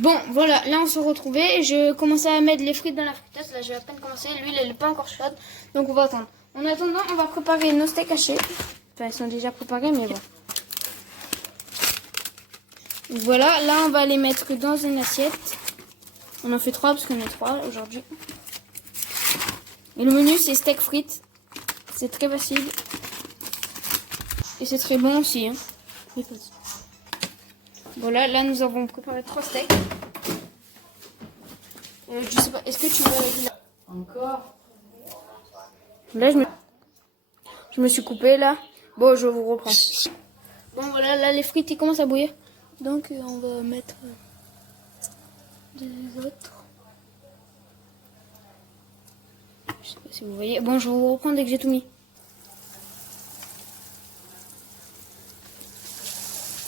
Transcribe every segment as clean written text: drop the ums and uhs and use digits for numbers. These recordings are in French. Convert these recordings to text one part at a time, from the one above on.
Bon, voilà, là on se retrouvait. Je commençais à mettre les frites dans la friteuse. Là, j'ai à peine commencé. L'huile, elle n'est pas encore chaude. Donc, on va attendre. En attendant, on va préparer nos steaks hachés. Enfin, ils sont déjà préparés, mais bon. Voilà, là, on va les mettre dans une assiette. On en fait 3 parce qu'on est 3 aujourd'hui. Et le menu, c'est steak frites. C'est très facile. Et c'est très bon aussi. Hein. Voilà, là, nous avons préparé 3 steaks. Je sais pas, est-ce que tu veux... Encore? Là, je me suis coupé là. Bon, je vous reprends. Bon, voilà, là, les frites, ils commencent à bouillir. Donc, on va mettre des autres. Je sais pas si vous voyez. Bon, je vous reprends dès que j'ai tout mis.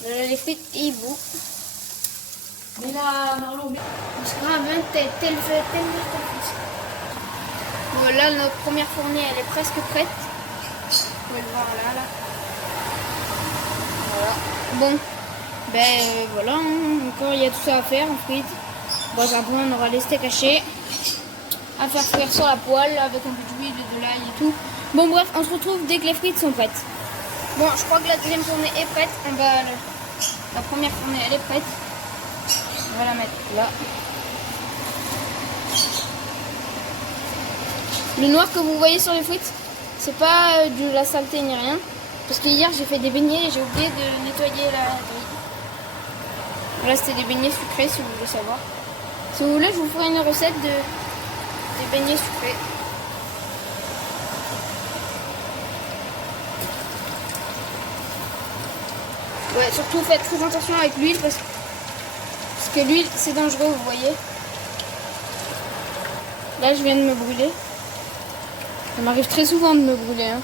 Là, les frites, ils bouent. Mais là, Marlo, On se grave, hein, tel fait. Voilà, notre première fournée, elle est presque prête. Vous pouvez le voir là. Voilà. Bon, ben voilà, hein, encore il y a tout ça à faire en frites. Bon, après on aura les steaks hachés à faire frire sur la poêle avec un peu d'huile, de l'ail et tout. Bon, bref, on se retrouve dès que les frites sont prêtes. Bon, je crois que la deuxième fournée est prête. La première fournée, elle est prête. On va la mettre là. Le noir que vous voyez sur les frites, c'est pas de la saleté ni rien. Parce que hier j'ai fait des beignets et j'ai oublié de nettoyer la grille. Là c'était des beignets sucrés si vous voulez savoir. Si vous voulez, je vous ferai une recette des beignets sucrés. Ouais, surtout faites très attention avec l'huile parce que l'huile c'est dangereux, vous voyez. Là je viens de me brûler. Ça m'arrive très souvent de me brûler. Hein.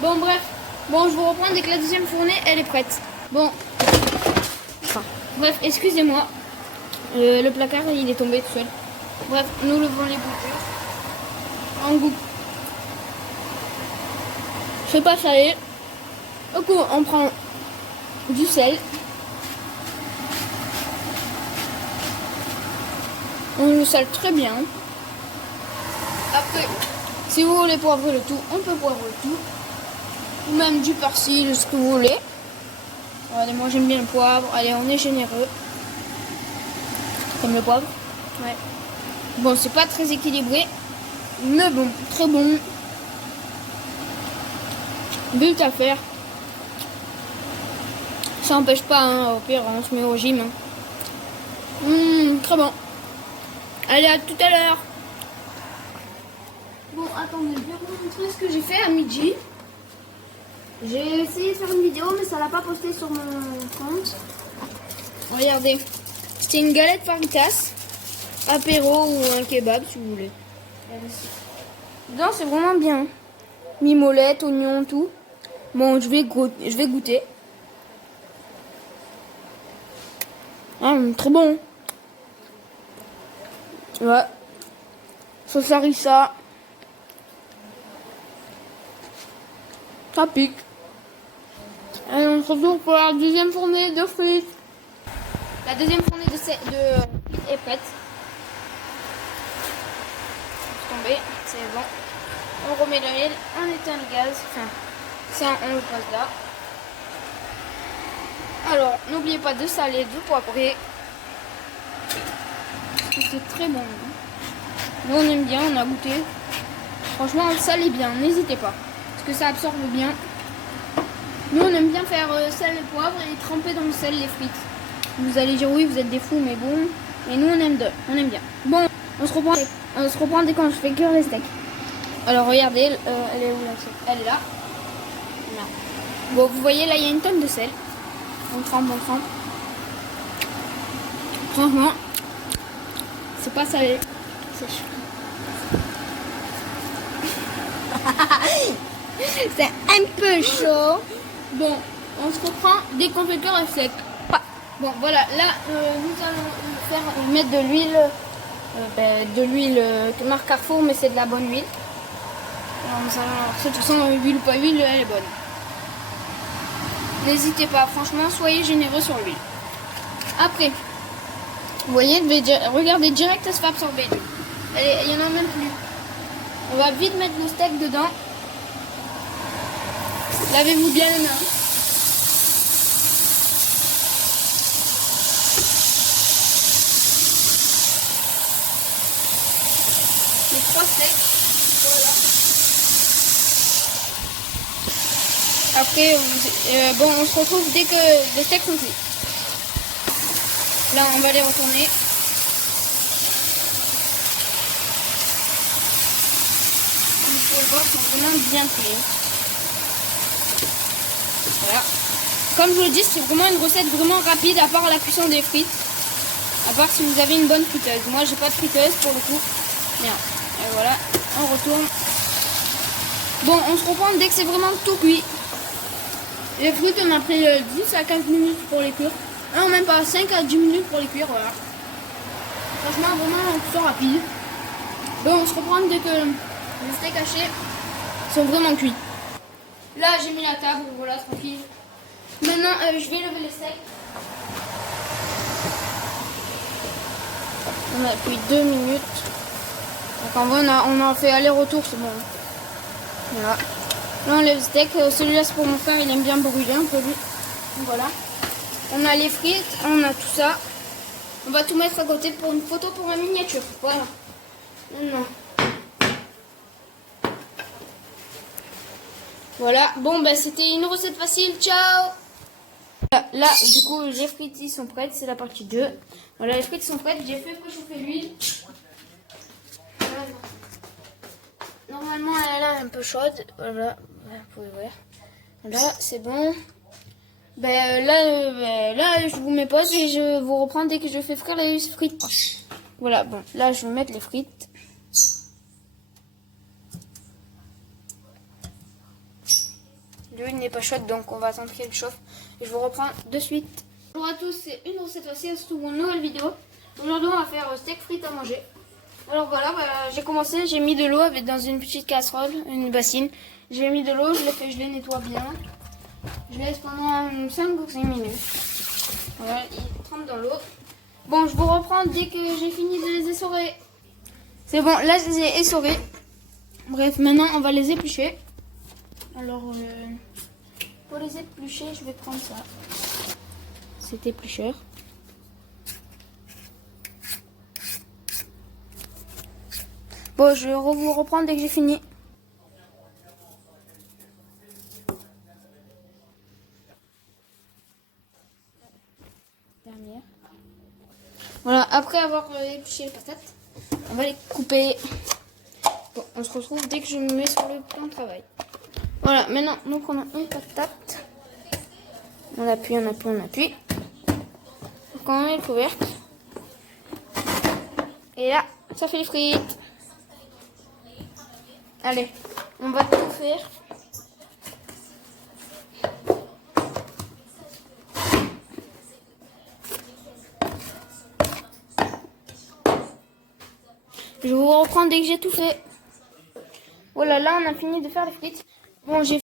Bon, bref. Bon, je vous reprends dès que la deuxième fournée, elle est prête. Bon. Enfin, bref, excusez-moi. Le placard, il est tombé tout seul. Bref, nous levons les boutures. En goût. Je sais pas salé. Du coup, on prend du sel. On le sale très bien. Après... Si vous voulez poivrer le tout, on peut poivrer le tout. Ou même du persil, ce que vous voulez. Allez, moi j'aime bien le poivre. Allez, on est généreux. Comme le poivre. Ouais. Bon, c'est pas très équilibré. Mais bon, très bon. But à faire. Ça n'empêche pas, hein, au pire, on se met au gym. Hein. Très bon. Allez, à tout à l'heure. Bon, attendez, je vais vous montrer ce que j'ai fait à midi. J'ai essayé de faire une vidéo, mais ça l'a pas posté sur mon compte. Regardez, c'était une galette faritas, apéro ou un kebab si vous voulez. Dedans, c'est vraiment bien. Mimolette, oignon, tout. Bon, je vais goûter. Ah, très bon. Ouais. Sauce harissa. Ça pique. Allez, on se retrouve pour la deuxième fournée de frites. La deuxième fournée de frites est prête. Tomber, c'est bon. On remet l'huile, on éteint le gaz. Enfin, ça, on le pose là. Alors, n'oubliez pas de saler, de poivrer. C'est très bon. Nous, on aime bien, on a goûté. Franchement, le sale est bien, n'hésitez pas. Parce que ça absorbe bien. Nous on aime bien faire sel et poivre et tremper dans le sel les frites. Vous allez dire oui, vous êtes des fous, mais bon. Et nous on aime bien. Bon, on se reprend dès quand je fais cuire les steaks. Alors regardez, elle est où la... Elle est là. Là. Bon, vous voyez là il y a une tonne de sel. On trempe. Franchement, c'est pas salé. C'est chaud. C'est un peu chaud. Bon, on se reprend dès qu'on fait cuire le steak. Bon, voilà, là, nous allons mettre de l'huile marque Carrefour, mais c'est de la bonne huile. Alors, de toute façon, huile ou pas huile, elle est bonne. N'hésitez pas, franchement, soyez généreux sur l'huile. Après, Vous voyez, regardez, direct, ça se fait absorber. Il y en a même plus. On va vite mettre le steak dedans. Lavez-vous bien les mains. Les 3 steaks. Voilà. Après, on se retrouve dès que les steaks sont cuits. Là, on va les retourner. Les bords sont vraiment bien cuits. Voilà. Comme je vous le dis, c'est vraiment une recette vraiment rapide, à part la cuisson des frites. À part si vous avez une bonne friteuse. Moi, j'ai pas de friteuse pour le coup. Bien. Et voilà, on retourne. Bon, on se reprend dès que c'est vraiment tout cuit. Les frites, on a pris 10 à 15 minutes pour les cuire. Non, même pas 5 à 10 minutes pour les cuire, voilà. Franchement, vraiment, c'est rapide. Bon, on se reprend dès que les steaks hachés sont vraiment cuits. Là, j'ai mis la table, voilà, tranquille. Maintenant, je vais lever les steaks. On a pris 2 minutes. Donc en vrai, on a fait aller-retour, c'est bon. Voilà. Là, on lève le steak. Celui-là, c'est pour mon frère, il aime bien brûler un peu lui. Donc, voilà. On a les frites, on a tout ça. On va tout mettre à côté pour une photo pour ma miniature. Voilà. Maintenant. Voilà. Bon, ben, c'était une recette facile. Ciao! Là, du coup, les frites ils sont prêtes. C'est la partie 2. Voilà, les frites sont prêtes. J'ai fait préchauffer l'huile. Voilà. Normalement, elle est un peu chaude. Voilà, vous pouvez voir. Là, c'est bon. Là, je vous mets pause et je vous reprends dès que je fais frire les frites. Voilà, bon, là, je vais mettre les frites. L'huile n'est pas chaude, donc on va attendre qu'elle chauffe. Et je vous reprends de suite. Bonjour à tous, c'est une recette facile, c'est une nouvelle vidéo. Aujourd'hui, on va faire steak frites à manger. Alors voilà, j'ai commencé, j'ai mis de l'eau dans une petite casserole, une bassine. J'ai mis de l'eau, je les nettoie bien. Je laisse pendant 5 ou 6 minutes. Voilà, ils trempent dans l'eau. Bon, je vous reprends dès que j'ai fini de les essorer. C'est bon, là je les ai essorés. Bref, maintenant on va les éplucher. Alors, pour les éplucher, je vais prendre ça. Cet éplucheur. Bon, je vais vous reprendre dès que j'ai fini. Dernière. Voilà, après avoir épluché les patates, on va les couper. Bon, on se retrouve dès que je me mets sur le plan de travail. Voilà, maintenant, nous prenons une patate. On appuie, on appuie, on appuie. Donc on met le couvercle. Et là, ça fait les frites. Allez, on va tout faire. Je vous reprends dès que j'ai tout fait. Voilà, là on a fini de faire les frites. Bon, j'ai